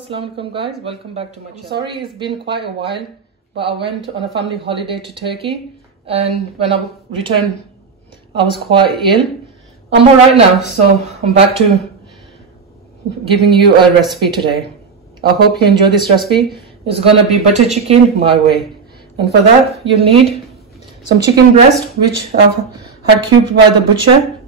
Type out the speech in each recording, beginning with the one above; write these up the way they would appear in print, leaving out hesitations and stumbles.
Assalamu alaikum guys, welcome back to my channel. Sorry it's been quite a while, but I went on a family holiday to Turkey, and when I returned I was quite ill. I'm alright now, so I'm back to giving you a recipe today. I hope you enjoy this recipe. It's gonna be butter chicken my way, and for that you'll need some chicken breast which I've had cubed by the butcher,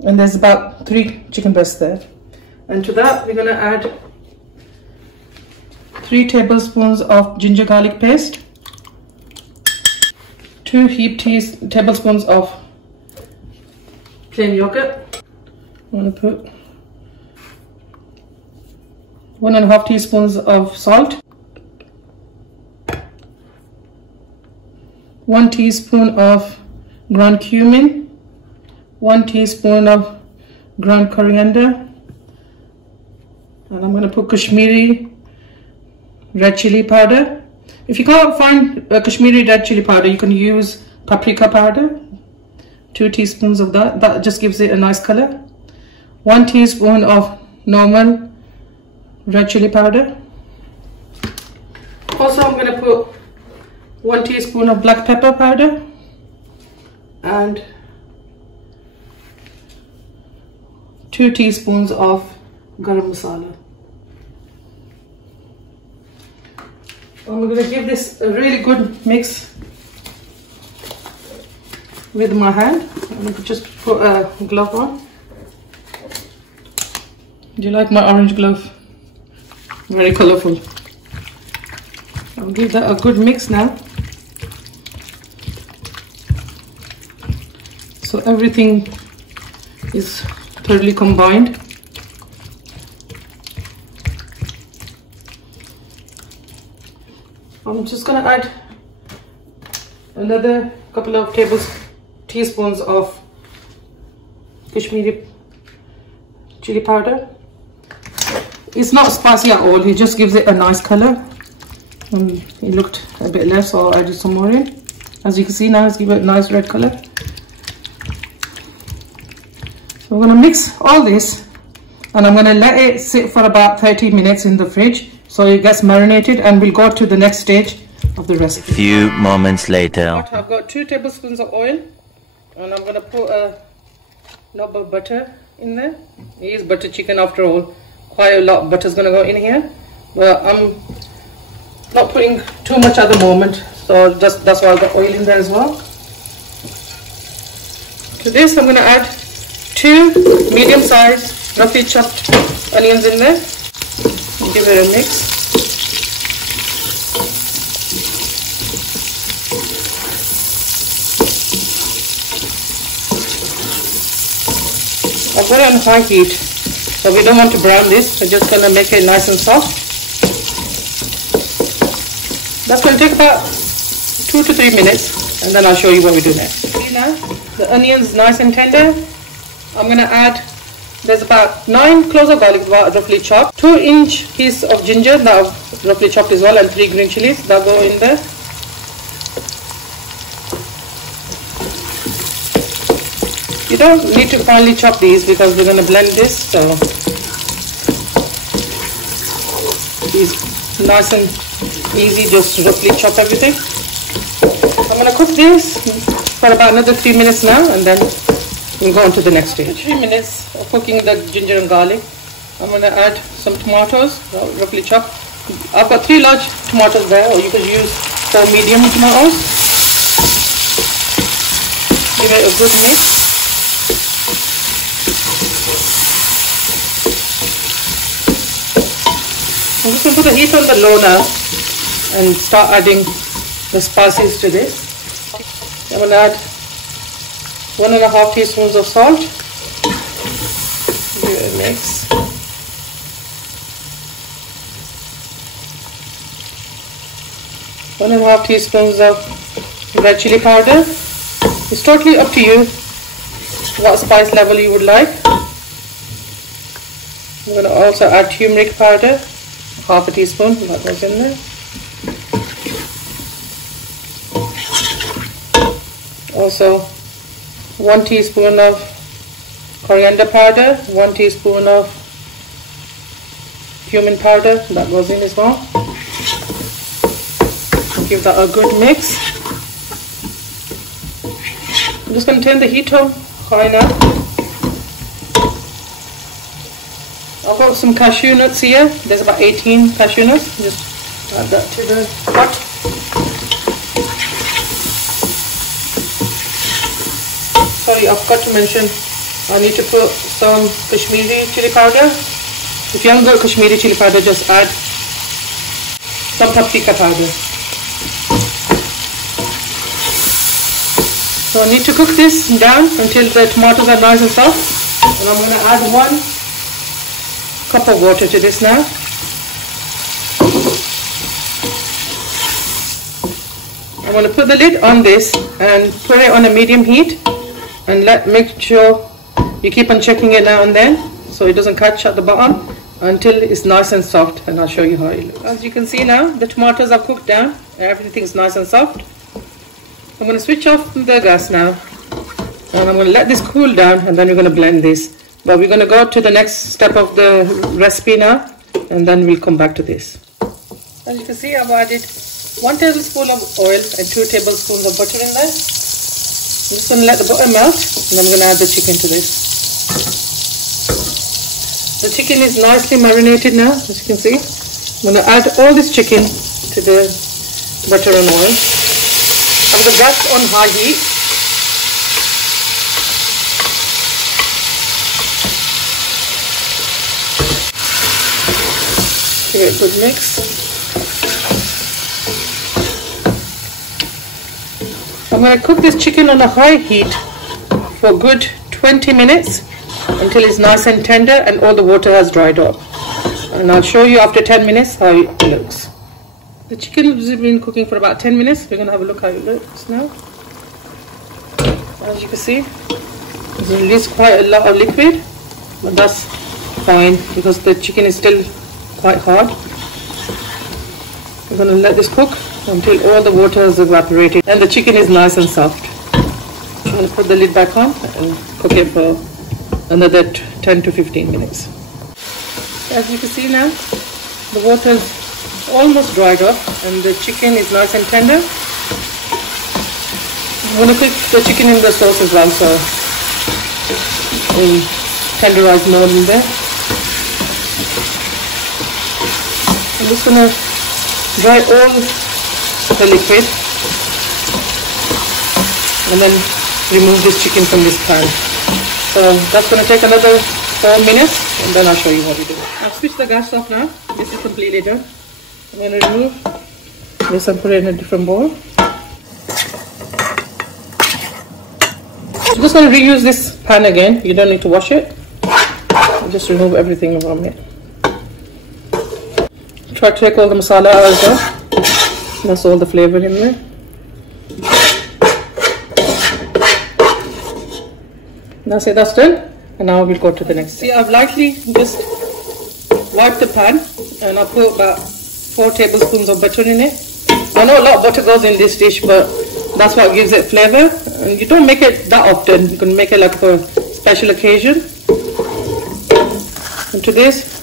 and there's about 3 chicken breasts there. And to that we're gonna add 3 tablespoons of ginger garlic paste, 2 heaped tablespoons of plain yogurt. I'm going to put 1.5 teaspoons of salt, 1 teaspoon of ground cumin, 1 teaspoon of ground coriander, and I'm going to put Kashmiri red chilli powder. If you can't find Kashmiri red chilli powder, you can use paprika powder. 2 teaspoons of that just gives it a nice color. 1 teaspoon of normal red chilli powder. Also I'm going to put 1 teaspoon of black pepper powder and 2 teaspoons of garam masala. I'm going to give this a really good mix with my hand. I'm going to just put a glove on. Do you like my orange glove? Very colorful. I'll give that a good mix now. So everything is thoroughly combined. I'm just going to add another couple of teaspoons of Kashmiri chili powder. It's not spicy at all, it just gives it a nice color. It looked a bit less, so I added some more in. As you can see now, it's given it a nice red color. So we're going to mix all this, and I'm going to let it sit for about 30 minutes in the fridge so it gets marinated, and we'll go to the next stage of the recipe. A few moments later. I've got 2 tablespoons of oil, and I'm going to put a knob of butter in there. It is butter chicken after all. Quite a lot of butter is going to go in here, but I'm not putting too much at the moment, so that's why I've got oil in there as well. To this I'm going to add 2 medium-sized roughly chopped onions in there. Give it a mix. I'll put it on high heat, so we don't want to brown this. We're just going to make it nice and soft. That's going to take about 2 to 3 minutes, and then I'll show you what we do next. See now, the onions nice and tender. I'm going to add, there's about 9 cloves of garlic roughly chopped, 2-inch piece of ginger that I've roughly chopped as well, and 3 green chillies that go in there. You don't need to finely chop these because we're going to blend this, so it's nice and easy, just roughly chop everything. I'm going to cook this for about another 3 minutes now, and then we'll go on to the next stage. 3 minutes of cooking the ginger and garlic. I'm going to add some tomatoes, roughly chopped. I've got 3 large tomatoes there, or you could use 4 medium tomatoes. Give it a good mix. I'm just going to put the heat on the low now and start adding the spices to this. I'm going to add 1.5 teaspoons of salt. Give it a mix. One and a half teaspoons of red chili powder. It's totally up to you what spice level you would like. I'm going to also add turmeric powder, 1/2 teaspoon, that goes in there. Also 1 teaspoon of coriander powder, 1 teaspoon of cumin powder that goes in as well. Give that a good mix. I'm just going to turn the heat on high now. I've got some cashew nuts here. There's about 18 cashew nuts. Just add that to the pot. Sorry, I forgot to mention I need to put some Kashmiri chili powder. If you haven't got Kashmiri chili powder, just add some paprika powder. So I need to cook this down until the tomatoes are nice and soft. And I'm going to add 1 cup of water to this now. I'm going to put the lid on this and put it on a medium heat, and make sure you keep on checking it now and then so it doesn't catch at the bottom until it's nice and soft, and I'll show you how it looks. As you can see now, the tomatoes are cooked down and everything's nice and soft. I'm going to switch off the gas now, and I'm going to let this cool down, and then we're going to blend this. But we're going to go to the next step of the recipe now, and then we'll come back to this. As you can see, I've added 1 tablespoon of oil and 2 tablespoons of butter in there. I'm just going to let the butter melt, and I'm going to add the chicken to this. The chicken is nicely marinated now, as you can see. I'm going to add all this chicken to the butter and oil. Have the gas on high heat. Give it a good mix. I'm going to cook this chicken on a high heat for a good 20 minutes until it's nice and tender and all the water has dried up. And I'll show you after 10 minutes how it looks. The chicken has been cooking for about 10 minutes. We're going to have a look how it looks now. As you can see, it's released quite a lot of liquid, but that's fine because the chicken is still quite hard. We're going to let this cook until all the water is evaporated and the chicken is nice and soft. I'm going to put the lid back on and cook it for another 10 to 15 minutes. As you can see now, the water is almost dried up and the chicken is nice and tender. I'm going to cook the chicken in the sauce as well, so we'll tenderize more in there. I'm just going to dry all the liquid and then remove this chicken from this pan. So that's going to take another 4 minutes, and then I'll show you what we do. I've switched the gas off now. This is completely done. I'm going to remove this and put it in a different bowl. I'm just going to reuse this pan again. You don't need to wash it. I'll just remove everything from it. Try to take all the masala out as well. That's all the flavor in there. That's it, that's done. And now we'll go to the next. See, I've lightly just wiped the pan and I put about 4 tablespoons of butter in it. I know a lot of butter goes in this dish, but that's what gives it flavor. And you don't make it that often. You can make it like for a special occasion. And to this,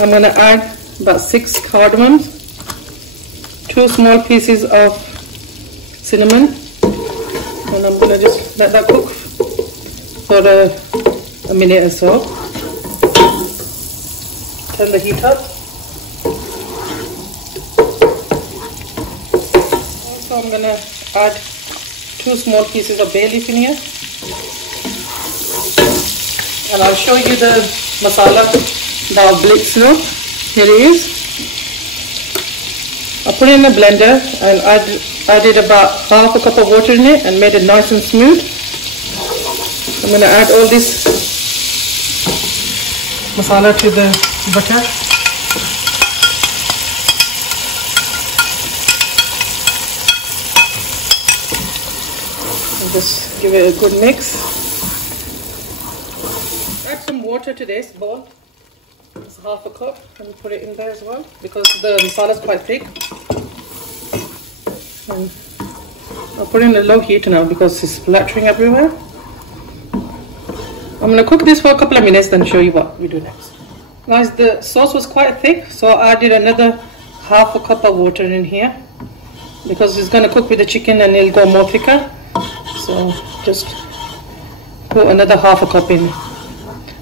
I'm going to add about 6 cardamoms, 2 small pieces of cinnamon, and I'm going to just let that cook for a minute or so. Turn the heat up. Also, I'm going to add 2 small pieces of bay leaf in here, and I'll show you the masala that I've blitzed now. Here it is. I put it in a blender and added about half a cup of water in it and made it nice and smooth. I'm going to add all this masala to the butter. And just give it a good mix. Add some water to this bowl. It's half a cup, and put it in there as well because the masala is quite thick. And I'll put it in a low heat now because it's splattering everywhere. I'm going to cook this for a couple of minutes, then show you what we do next. Guys, the sauce was quite thick, so I added another half a cup of water in here because it's going to cook with the chicken and it'll go more thicker. So just put another half a cup in.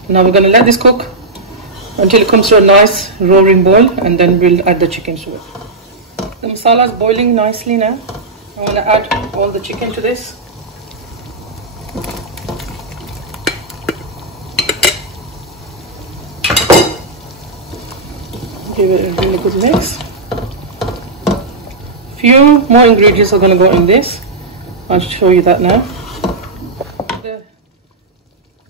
Now we're going to let this cook until it comes to a nice roaring boil, and then we'll add the chicken to it. The masala is boiling nicely now. I want to add all the chicken to this. Give it a really good mix. Few more ingredients are going to go in this. I'll show you that now. The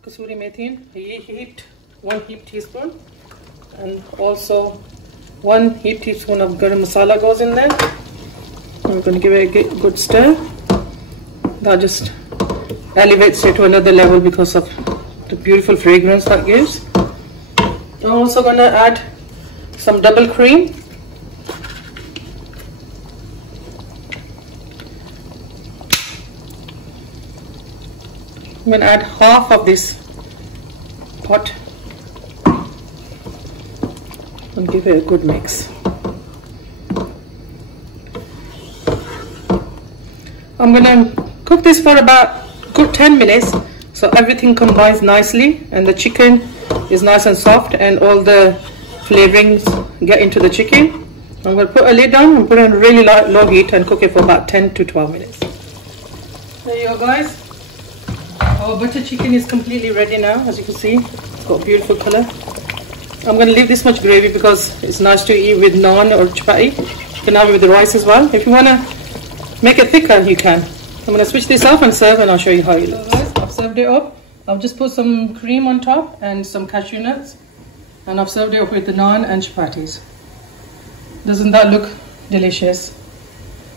kasuri methi, one heaped teaspoon, and also 1 heaped teaspoon of garam masala goes in there. And we're going to give it a good stir. That just elevates it to another level because of the beautiful fragrance that gives. I'm also going to add some double cream. I'm going to add half of this pot and give it a good mix. I'm going to cook this for about good 10 minutes so everything combines nicely and the chicken is nice and soft and all the flavorings get into the chicken. I'm going to put a lid down and put it on really low heat and cook it for about 10 to 12 minutes. There you go, guys. Our butter chicken is completely ready now, as you can see. It's got a beautiful color. I'm going to leave this much gravy because it's nice to eat with naan or chapati. You can have it with the rice as well. If you want to make it thicker, you can. I'm going to switch this off and serve, and I'll show you how you look. So guys, I've served it up. I've just put some cream on top and some cashew nuts. And I've served it up with the naan and chapatis. Doesn't that look delicious?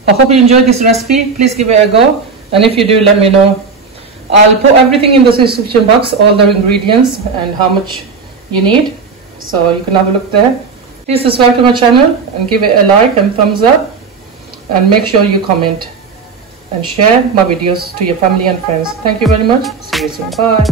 I hope you enjoyed this recipe. Please give it a go. And if you do, let me know. I'll put everything in the description box, all the ingredients and how much you need. So you can have a look there. Please subscribe to my channel and give it a like and thumbs up. And make sure you comment and share my videos to your family and friends. Thank you very much. See you soon. Bye.